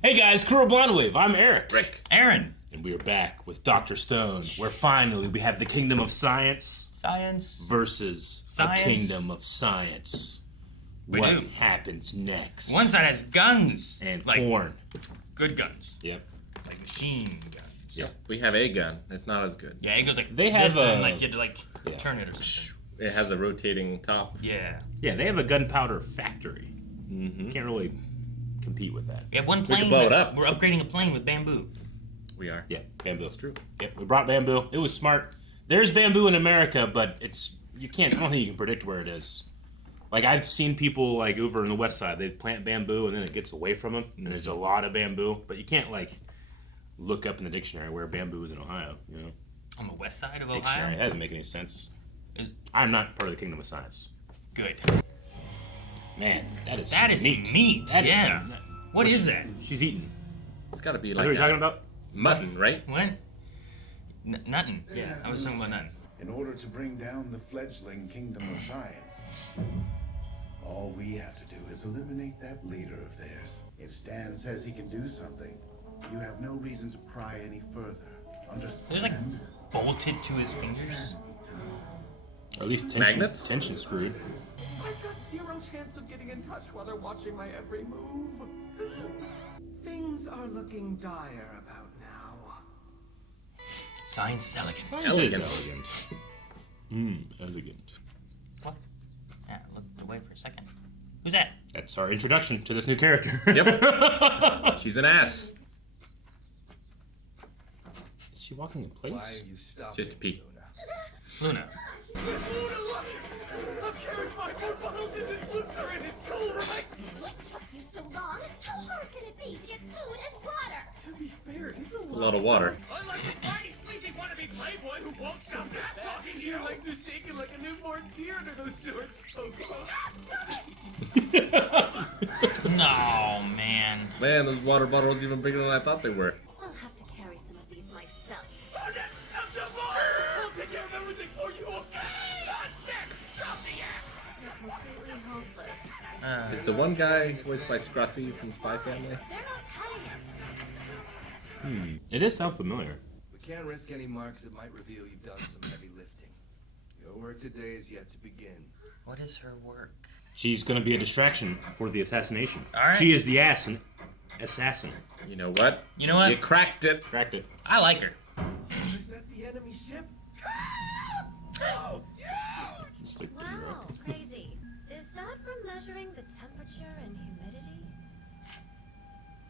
Hey guys, Crew of Blonde Wave. I'm Eric. Rick. Aaron. And we are back with Dr. Stone, where finally we have the Kingdom of Science. Versus the Kingdom of Science. What happens next? One side has guns. And like, porn. Good guns. Yep. Like machine guns. Yep. We have a gun. It's not as good. Yeah, it goes like they have this and like you had to like turn it or something. It has a rotating top. Yeah. Yeah, they have a gunpowder factory. Mm-hmm. Can't really compete with that. We have one plane. We can blow it up. We're upgrading a plane with bamboo. We are. Yeah, bamboo. That's true. Yep, we brought bamboo. It was smart. There's bamboo in America, but I don't think you can predict where it is. Like, I've seen people, like, over in the west side, they plant bamboo and then it gets away from them, and there's a lot of bamboo, but you can't, like, look up in the dictionary where bamboo is in Ohio, you know? On the west side of Dictionary. Ohio? That doesn't make any sense. I'm not part of the Kingdom of Science. Good. Man, that is neat. That is yeah. What is that? She's eating. It's got to be That's like what you're talking about? mutton, right? What? Nothing. Yeah, I was talking about nothing. In order to bring down the fledgling Kingdom of Science, all we have to do is eliminate that leader of theirs. If Stan says he can do something, you have no reason to pry any further. There's like bolted to his fingers. Or at least tension screwed. I've got zero chance of getting in touch while they're watching my every move. Things are looking dire about now. Science is elegant. Elegant. Elegant. What? Yeah, look away for a second. Who's that? That's our introduction to this new character. Yep. She's an ass. Is she walking in place? Why are you stopping? Just a pee. Luna. I'm carrying my water bottles in this loser and it's cool, right? What took you so long? How hard can it be to get food and water? To be fair, he's It's a lot of water. Unlike the spiny, sleazy wannabe playboy who won't stop that talking to you. Your legs are shaking like a newborn deer under those shorts. No, man. Man, those water bottles are even bigger than I thought they were. I'll have to carry some of these myself. Unacceptable! I'll take care of everything for you, okay? God, sex! Drop the axe! You're completely hopeless. Is the one guy voiced by Scruffy from Spy Family? They're not cutting it. It does sound familiar. We can't risk any marks that might reveal you've done some heavy lifting. Your work today is yet to begin. What is her work? She's going to be a distraction for the assassination. All right. She is the assassin. You know what? You know what? You cracked it. Cracked it. I like her. Is that the enemy ship? Wow, crazy. Is that from measuring the temperature and humidity?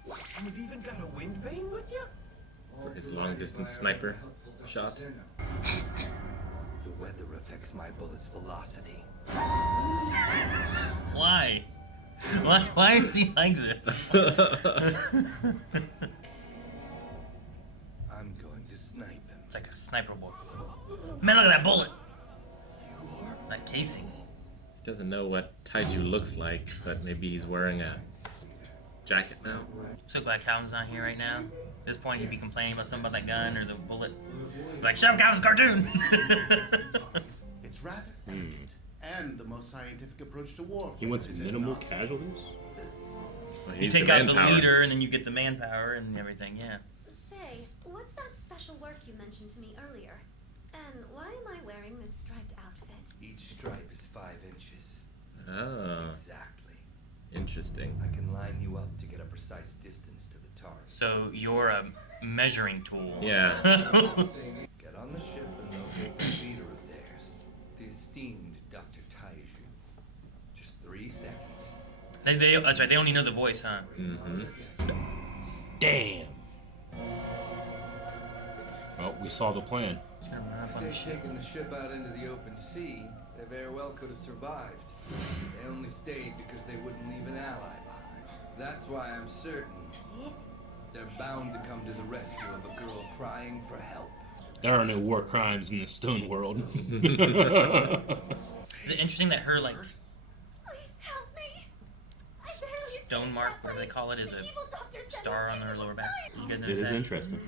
You've even got a wind vane with you? For his long-distance sniper shot. The weather affects my bullet's velocity. Why? Why is he like this? I'm going to snipe him. It's like a sniper wolf. Man, look at that bullet. That casing. He doesn't know what Taiju looks like, but maybe he's wearing a jacket now. So glad Calvin's not here right now. At this point, he'd be complaining about something about that gun or the bullet. Like, shut up, Calvin's cartoon! It's rather elegant and the most scientific approach to war. He wants minimal casualties? Well, he You needs take the out the manpower. leader, and then you get the manpower and everything, yeah. Say, what's that special work you mentioned to me earlier? And why am I wearing this striped outfit? Each stripe is 5 inches. Oh, Exactly. interesting. I can line you up to get a precise distance to the target. So you're a measuring tool. Yeah. Get on the ship and locate the leader of theirs, the esteemed Dr. Taiju. Just 3 seconds. That's right, they only know the voice, huh? Damn. Well, we saw the plan. Just gonna run up on If the they'd ship. taken the ship out into the open sea, they very well could have survived. They only stayed because they wouldn't leave an ally behind. That's why I'm certain they're bound to come to the rescue of a girl crying for help. There are no war crimes in the stone world. Is it interesting that her, like, Please help me. I barely stone mark, whatever they call it, is a star on her lower back? You guys It notice is that? interesting.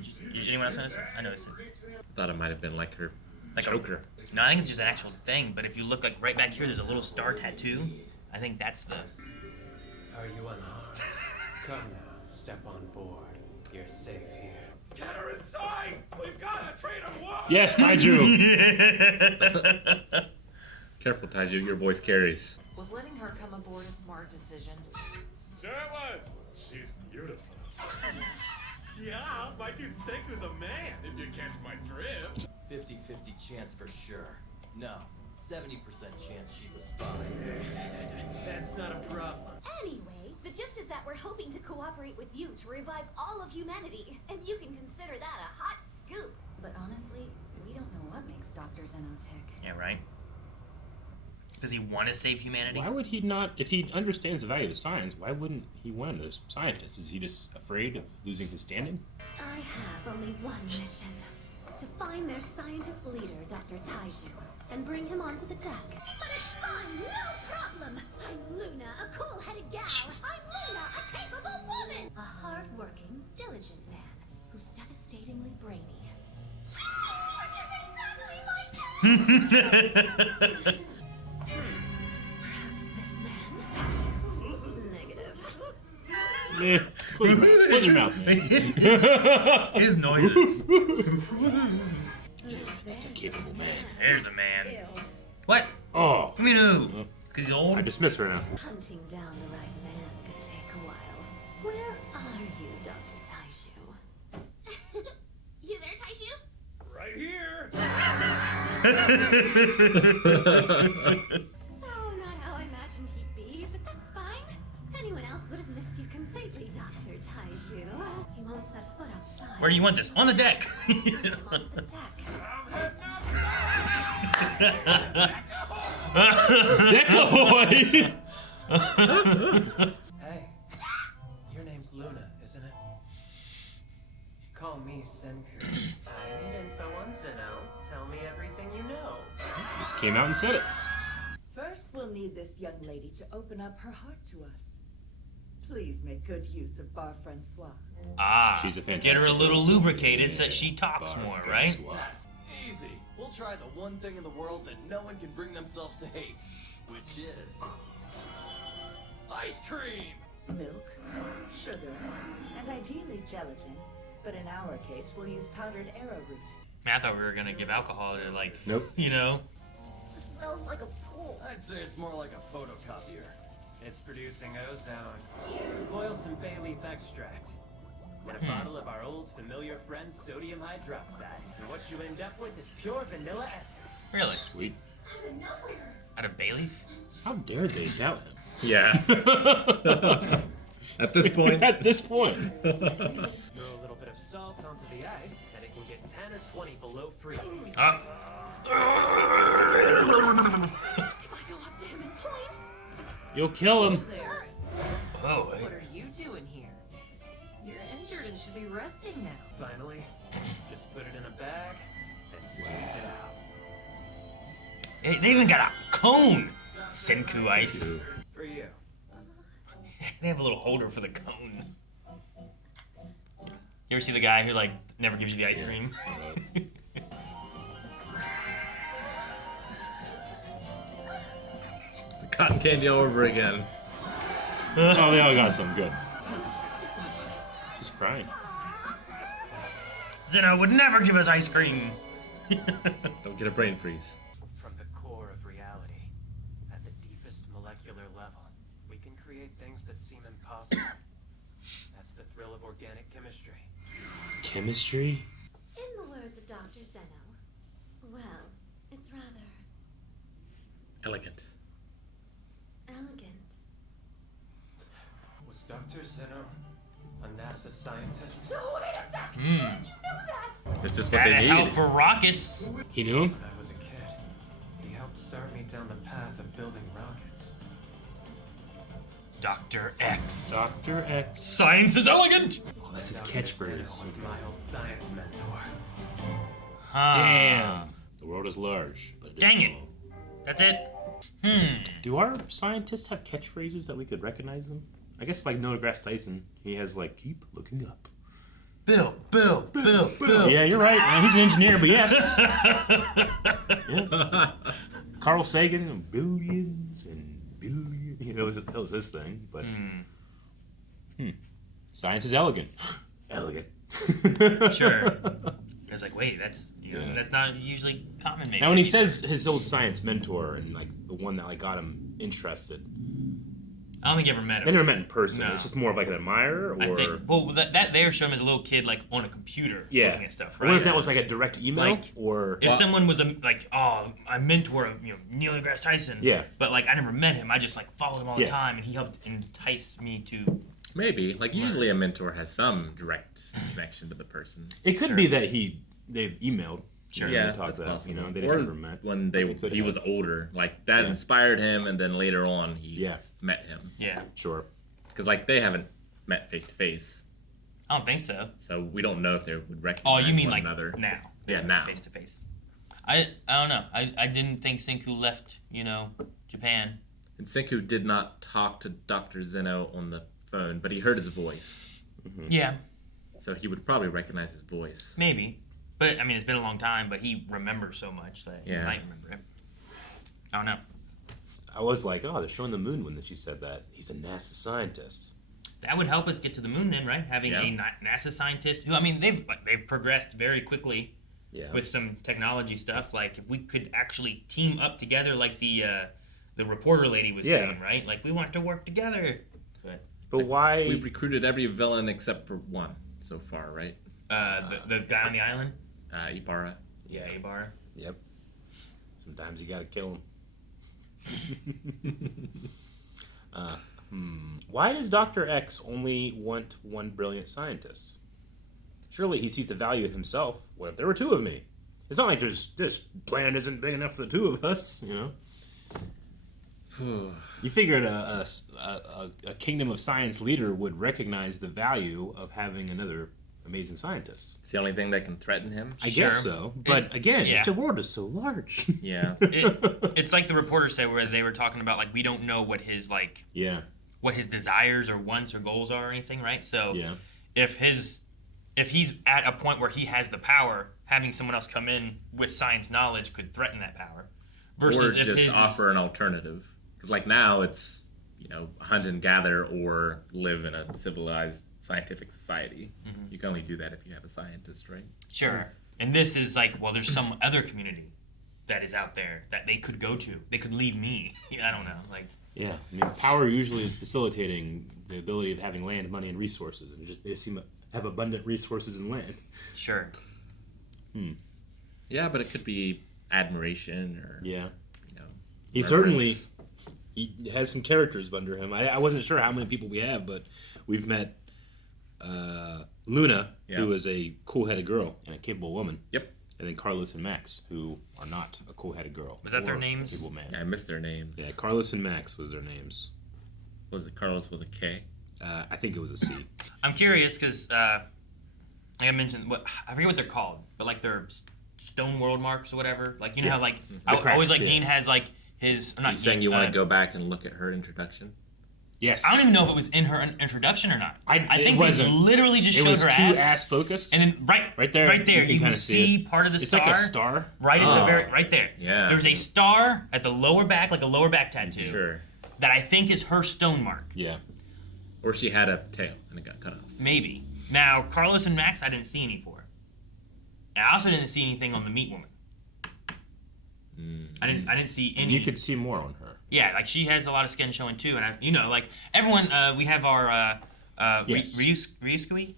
Anyone else notice it? I noticed it. Thought it might have been like her Like choker. No, I think it's just an actual thing, but if you look, like, right back here, there's a little star tattoo. I think that's the... Are you unharmed? Come now, Step on board. You're safe here. Get her inside! We've got a trade of war! Yes, Taiju. Careful, Taiju, your voice carries. Was letting her come aboard a smart decision? Sure it was. She's beautiful. Yeah, my dude Senku's a man, if you catch my drift. 50-50 chance for sure. No, 70% chance she's a spy. That's not a problem. Anyway, the gist is that we're hoping to cooperate with you to revive all of humanity, and you can consider that a hot scoop. But honestly, we don't know what makes Dr. Xeno tick. Yeah, right? Does he want to save humanity? Why would he not? If he understands the value of science, why wouldn't he want a scientist? Is he just afraid of losing his standing? I have only one mission. To find their scientist leader, Dr. Taiju, and bring him onto the deck. But it's fine, no problem! I'm Luna, a cool-headed gal! I'm Luna, a capable woman! A hard-working, diligent man who's devastatingly brainy. Which is exactly my type! Perhaps this man? Negative. Close your mouth, man. His noises. That's a capable man. There's a man. Ew. What? Oh. I mean, who? Because he's old? I dismiss her now. Hunting down the right man could take a while. Where are you, Dr. Taiju? You there, Taiju? Right here! So, not how I imagined he'd be, but that's fine. Anyone else would have missed you completely, Dr. Taiju. He won't set foot outside. Where do you want this? On the deck! Bring him onto the deck. I'm heading outside! Decoy! Hey, your name's Luna, isn't it? Call me Senku. I need info on Xeno. Tell me everything you know. Just came out and said it. First, we'll need this young lady to open up her heart to us. Please make good use of Bar Francois. Ah, She's a fantastic get her a little person. lubricated so that she talks Bar more, right? Francois. Easy. We'll try the one thing in the world that no one can bring themselves to hate, which is ice cream. Milk, sugar, and ideally gelatin. But in our case, we'll use powdered arrowroot. Man, I thought we were gonna give alcohol to, like, Nope. you know? Smells like a pool. I'd say it's more like a photocopier. It's producing ozone. Boil some bay leaf extract. And a bottle of our old familiar friend sodium hydroxide. And what you end up with is pure vanilla essence. Really? Sweet. Out of bay leaf? How dare they doubt him? Yeah. At this point. At this point. Throw a little bit of salt onto the ice, and it can get 10 or 20 below freezing. Ah. If I go up to him and point, You'll kill him. There. Oh, What are you doing here? You're injured and should be resting now. Finally, just put it in a bag and squeeze it out. hey, they even got a cone! Senku ice. For you. They have a little holder for the cone. You ever see the guy who, like, never gives you the ice cream? It's the cotton candy all over again. Oh, they all got some. Good. Just crying. Xeno would never give us ice cream! Don't get a brain freeze. From the core of reality, at the deepest molecular level, we can create things that seem impossible. That's the thrill of organic chemistry. Chemistry? in the words of Dr. Xeno, well, it's rather Elegant. elegant. Was Dr. Xeno a NASA scientist? Oh, wait a sec! How'd you know that? It's just what Gotta they help need. for rockets! He knew him? When I was a kid, he helped start me down the path of building rockets. Dr. X. Dr. X. Science is elegant! Oh, that's his Dr. catchphrase. Xeno was my old science mentor. Damn. The world is large, but it is Dang it. small. That's it. Do our scientists have catchphrases that we could recognize them? I guess like Neil deGrasse Tyson, he has like, keep looking up. Bill. Yeah, you're right. Man. He's an engineer, but yes. Yeah. Carl Sagan, billions and billions. You know, that was his thing, but Science is elegant. Elegant. Sure. It's like, wait, that's that's not usually common. Maybe. Now, when he says his old science mentor and like the one that like got him interested, I don't think you ever met him. I never met in person. No. It's just more of like an admirer, or I think. Well, that there showed him as a little kid, like on a computer, looking at stuff. I Right. wonder if that was like a direct email, Like, or if someone was a mentor of Neil deGrasse Tyson. Yeah. But like I never met him. I just like followed him all the Yeah. time, and he helped entice me to. Maybe. Like, usually a mentor has some direct connection to the person. it could be that they've emailed. Sure. and Yeah, they talked that's about, possible. they just Or never met. when could he have. was older. Like, that inspired him, and then later on he met him. Yeah. Sure. Because, like, they haven't met face-to-face. I don't think so. So we don't know if they would recognize Oh, you mean one like another. now? Yeah, now. Face to face. I don't know. I didn't think Senku left Japan. And Senku did not talk to Dr. Xeno on the phone, but he heard his voice. Yeah, So he would probably recognize his voice. maybe. But I mean, it's been a long time. But he remembers so much that he might remember it. I don't know. I was like, oh, they're showing the moon when she said that. He's a NASA scientist. That would help us get to the moon then, right? Having a NASA scientist who, I mean, they've progressed very quickly with some technology stuff. Like if we could actually team up together, like the reporter lady was saying, right? Like we want to work together. But why? We've recruited every villain except for one so far, right? The guy on the island. Ibarra. Yeah, Ibarra. Yep. Sometimes you gotta kill him. Why does Dr. X only want one brilliant scientist? Surely he sees the value in himself. What if there were two of me? It's not like this planet isn't big enough for the two of us, You figured a kingdom of science leader would recognize the value of having another amazing scientist. It's the only thing that can threaten him. I guess so. But again, the world is so large. Yeah. It's like the reporter said, where they were talking about like we don't know what his what his desires or wants or goals are or anything, right? So if he's at a point where he has the power, having someone else come in with science knowledge could threaten that power. Versus or if just offer an alternative. Because like now it's, hunt and gather or live in a civilized scientific society. You can only do that if you have a scientist, right? Sure. And this is like, well, there's some other community that is out there that they could go to. They could leave me. I don't know. Like. Yeah, I mean, power usually is facilitating the ability of having land, money, and resources, and they seem to have abundant resources and land. Sure. Yeah, but it could be admiration or He certainly he has some characters under him. I wasn't sure how many people we have, but we've met Luna, who is a cool-headed girl and a capable woman. Yep. And then Carlos and Max, who are not a cool-headed girl. Was that their names? Capable man. Yeah, I missed their names. Yeah, Carlos and Max was their names. Was it Carlos with a K? I think it was a C. I'm curious because, like I mentioned, I forget what they're called, but like they're stone world marks or whatever. Like how like I always like Dean has like his. Are you saying you want to go back and look at her introduction? Yes. I don't even know if it was in her introduction or not. I think they literally just showed her ass. It was too ass focused. And then right there, you can see part of the star. It's like a star. Right at the very, right there. Yeah. There's a star at the lower back, like a lower back tattoo. Sure. That I think is her stone mark. Yeah. Or she had a tail and it got cut off. Maybe. Now, Carlos and Max, I didn't see any for. And I also didn't see anything on the meat woman. I didn't see any. You could see more on her. Yeah, like she has a lot of skin showing too, and like everyone, we have our Ryusuke,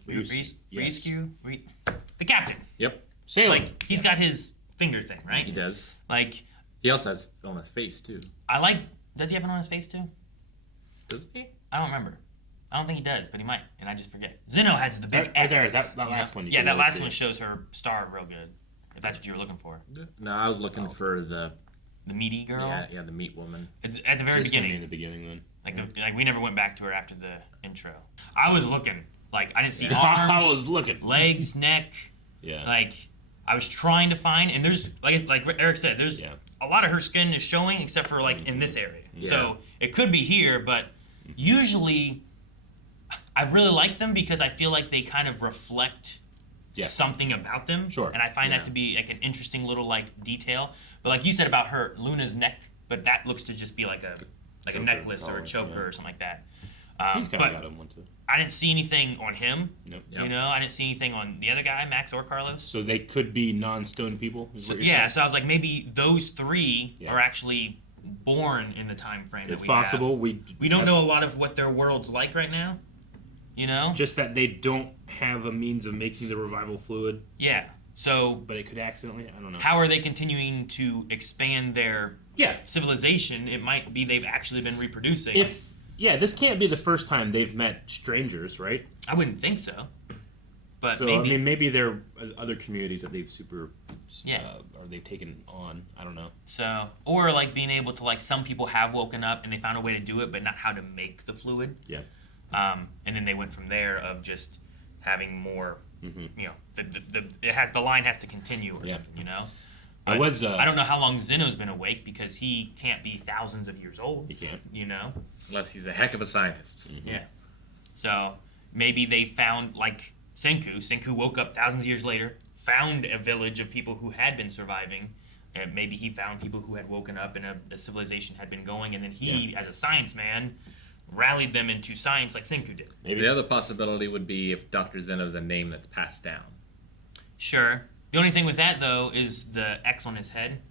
the captain. Yep. Sailor. Like he's got his finger thing, right? He does. Like he also has it on his face too. Does he have it on his face too? Does he? I don't remember. I don't think he does, but he might, and I just forget. Xeno has the big right there, X. that last one. Yeah, that last one shows her star real good. If that's what you were looking for. No, I was looking for the meaty girl. Yeah, the meat woman. At the very beginning. In the beginning, then. Like we never went back to her after the intro. I was looking. Like I didn't see arms. I was looking. Legs, neck. Yeah. Like I was trying to find, and there's like Eric said, there's a lot of her skin is showing, except for like in this area. Yeah. So it could be here, but usually I really like them because I feel like they kind of reflect something about them. Sure. And I find that to be like an interesting little like detail. But like you said about her, Luna's neck, but that looks to just be like a necklace or a choker or something like that. He's kind of got him one too. I didn't see anything on him. Nope. You know, I didn't see anything on the other guy, Max or Carlos. So they could be non-stone people. So I was like, maybe those three are actually born in the time frame. It's possible. We don't know a lot of what their world's like right now. You know, just that they don't have a means of making the revival fluid. Yeah. So, but it could accidentally. I don't know. How are they continuing to expand their civilization? It might be they've actually been reproducing. This can't be the first time they've met strangers, right? I wouldn't think so. But so maybe, I mean, maybe there are other communities that they've or they've taken on. I don't know. So, or like being able to, like, some people have woken up and they found a way to do it, but not how to make the fluid. Yeah. And then they went from there of just having more. You know, the line has to continue or something. You know. But I don't know how long Xeno's been awake because he can't be thousands of years old. He can't. You know. Unless he's a heck of a scientist. Yeah. So maybe they found, like, Senku. Senku woke up thousands of years later, found a village of people who had been surviving, and maybe he found people who had woken up and a civilization had been going, and then he, as a science man, rallied them into science like Senku did. Maybe the other possibility would be if Dr. Xeno's a name that's passed down. Sure. The only thing with that, though, is the X on his head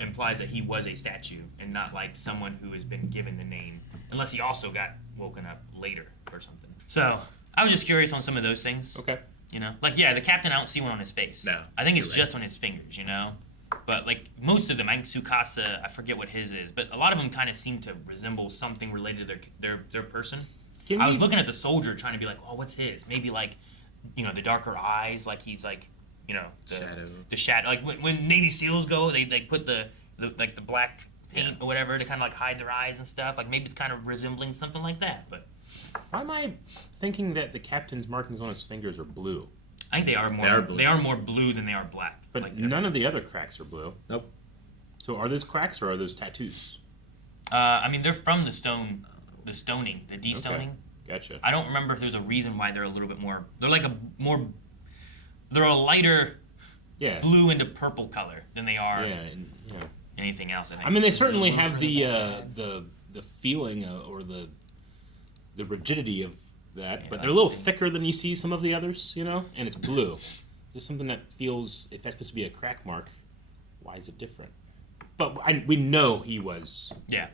implies that he was a statue and not like someone who has been given the name, unless he also got woken up later or something. So I was just curious on some of those things. Okay. You know, like, the captain, I don't see one on his face. No. I think it's just on his fingers, you know? But, like, most of them, I think Tsukasa, I forget what his is, but a lot of them kind of seem to resemble something related to their person. I was looking at the soldier trying to be like, oh, what's his? Maybe, like, you know, the darker eyes, like he's, like, you know, the shadow. Like, when Navy SEALs go, they put the black paint or whatever to kind of, like, hide their eyes and stuff. Like, maybe it's kind of resembling something like that, but... Why am I thinking that the captain's markings on his fingers are blue? I think they are more blue than they are black. But like none of the other cracks are blue. Nope. So are those cracks or are those tattoos? I mean, they're from the stoning, the de-stoning. Okay. Gotcha. I don't remember if there's a reason why they're a little bit more. They're like they're a lighter blue into purple color than they are anything else. I think. I mean, they certainly have the feeling or the rigidity of that, but they're a little thicker than you see some of the others, you know, and it's blue. There's something that feels, if that's supposed to be a crack mark, why is it different? But we know he was. Yeah.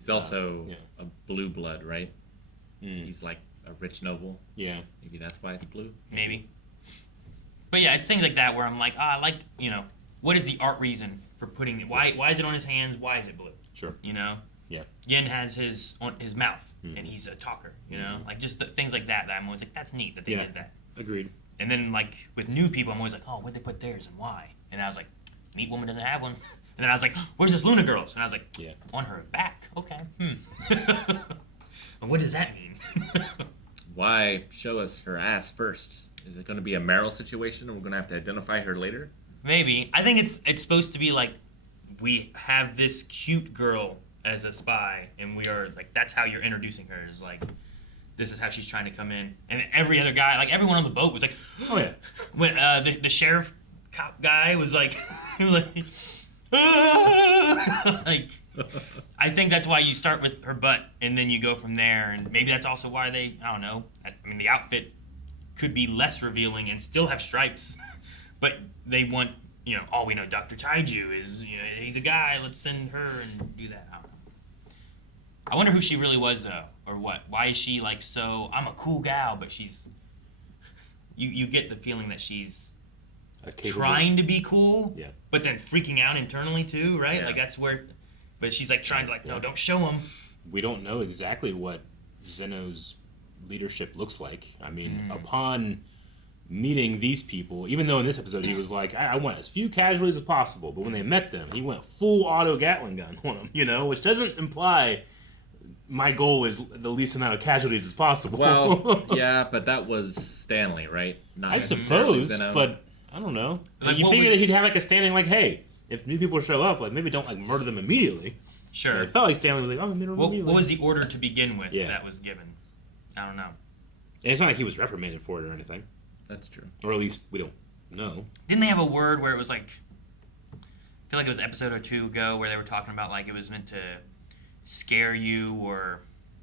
He's also a blue blood, right? He's like a rich noble. Yeah. Maybe that's why it's blue. Maybe. But yeah, it's things like that where I'm like, you know, what is the art reason for putting it? Why is it on his hands? Why is it blue? Sure. You know? Yeah. Yin has his on his mouth, and he's a talker. You know, like just things like that. That I'm always like, that's neat that they did that. Agreed. And then like with new people, I'm always like, oh, where'd they put theirs and why? And I was like, neat woman doesn't have one. And then I was like, where's this Luna girl's? And I was like, on her back. Okay. What does that mean? Why show us her ass first? Is it going to be a Meryl situation, and we're going to have to identify her later? Maybe. I think it's supposed to be like we have this cute girl as a spy, and we are like, that's how you're introducing her, is like, this is how she's trying to come in. And every other guy, like everyone on the boat was like, oh yeah. When the sheriff cop guy was like, he was like, ah! Like, I think that's why you start with her butt and then you go from there, and maybe that's also why they, I don't know. I mean, the outfit could be less revealing and still have stripes, but they want, you know, we know Dr. Taiju is, you know, he's a guy, let's send her and do that. I don't know. I wonder who she really was, though, or what. Why is she like so? I'm a cool gal, but she's. You get the feeling that she's trying to be cool, but then freaking out internally too, right? Like that's where. But she's like trying to like, no, don't show him. We don't know exactly what Xeno's leadership looks like. I mean, upon meeting these people, even though in this episode he was like, I want as few casualties as possible, but when they met them, he went full auto Gatling gun on them, you know, which doesn't imply my goal is the least amount of casualties as possible. Well, yeah, but that was Stanley, right? Not I suppose, but I don't know. Like, you figure that he'd have like a standing like, hey, if new people show up, like maybe don't like murder them immediately. Sure. But it felt like Stanley was like, oh, immediately. What was the order to begin with that was given? I don't know. And it's not like he was reprimanded for it or anything. That's true. Or at least we don't know. Didn't they have a word where it was like, I feel like it was an episode or two ago where they were talking about like it was meant to scare you or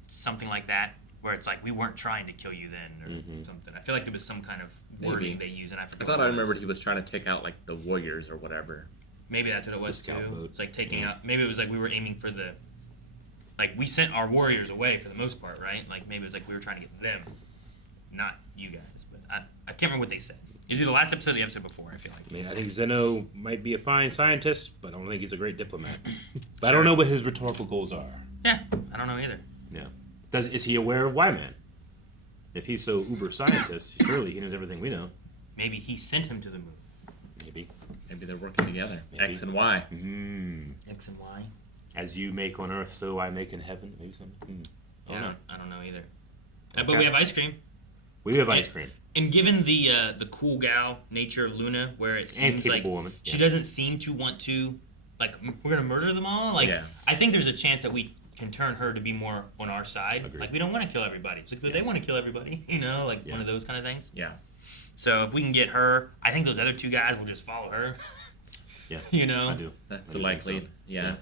something like that, where it's like we weren't trying to kill you then or something. I feel like there was some kind of wording they used, and I forgot. I thought I remembered he was trying to take out like the warriors or whatever. Maybe that's what it was too. Boat. It's like taking out. Maybe it was like we were aiming for the. Like we sent our warriors away for the most part, right? Like maybe it was like we were trying to get them, not you guys. But I can't remember what they said. It was either the last episode or the episode before. I feel like. I mean, I think Xeno might be a fine scientist, but I don't think he's a great diplomat. But I don't know what his rhetorical goals are. Yeah, I don't know either. Yeah. Is he aware of Y-Man? If he's so uber scientist, surely he knows everything we know. Maybe he sent him to the moon. Maybe. Maybe they're working together. Maybe. X and Y. X and Y. As you make on Earth, so I make in heaven. Maybe something. Yeah, I don't know either. But we have ice cream. We have ice cream. And given the cool gal nature of Luna, where it seems like woman. She doesn't seem to want to, like, we're gonna murder them all. Like, I think there's a chance that we can turn her to be more on our side. Agreed. Like, we don't want to kill everybody. It's like they want to kill everybody, you know, like one of those kind of things. Yeah. So if we can get her, I think those other two guys will just follow her. Yeah. You know, I do. That's likely. So. Yeah.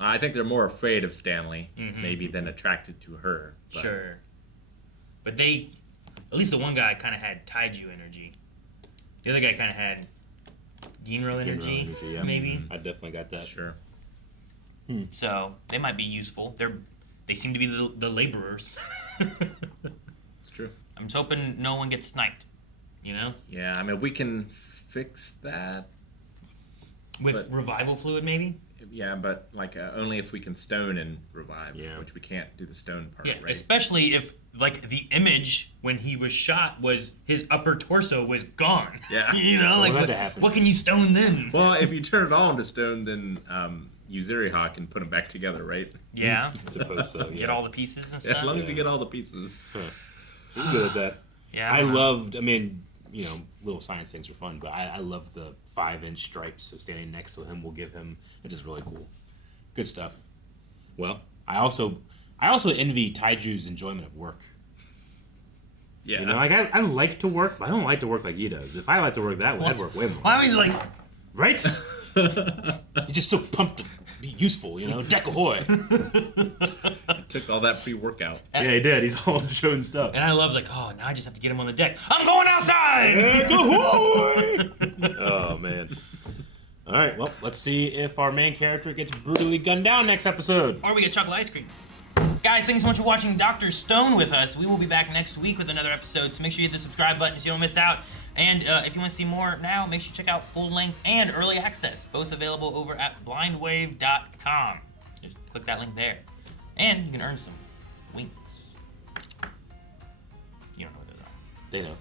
I think they're more afraid of Stanley, maybe, than attracted to her. But. Sure. But they, at least the one guy kind of had Taiju energy. The other guy kind of had Ginro energy, maybe. I definitely got that. Sure. So they might be useful. They seem to be the laborers. It's true. I'm just hoping no one gets sniped. You know? Yeah, I mean, we can fix that. With revival fluid, maybe? Yeah, but like only if we can stone and revive, which we can't do the stone part, right? Especially if like the image when he was shot was his upper torso was gone. Yeah. You know, like what can you stone then? Well, if you turn it all into stone, then Yuzuriha can put them back together, right? Yeah. I suppose so, yeah. Get all the pieces and stuff? As long as you get all the pieces. Huh. He's good at that. Yeah. I loved, you know, little science things are fun, but I love the 5-inch stripes, so standing next to him will give him, it's just really cool. Good stuff. Well, I also envy Taiju's enjoyment of work. Yeah. You know, like I like to work, but I don't like to work like he does. If I like to work that way, I'd work way more. Why was he like... Right? He's just so pumped to be useful, you know? Deck ahoy! Took all that pre-workout. Yeah, he did. He's all showing stuff. And I love like, oh, now I just have to get him on the deck. I'm going outside! Deck ahoy! Oh, man. All right, well, let's see if our main character gets brutally gunned down next episode. Or we get chocolate ice cream. Guys, thank you so much for watching Dr. Stone with us. We will be back next week with another episode, so make sure you hit the subscribe button so you don't miss out. And if you want to see more now, make sure you check out Full Length and Early Access, both available over at blindwave.com. Just click that link there. And you can earn some winks. You don't know what those are. They know.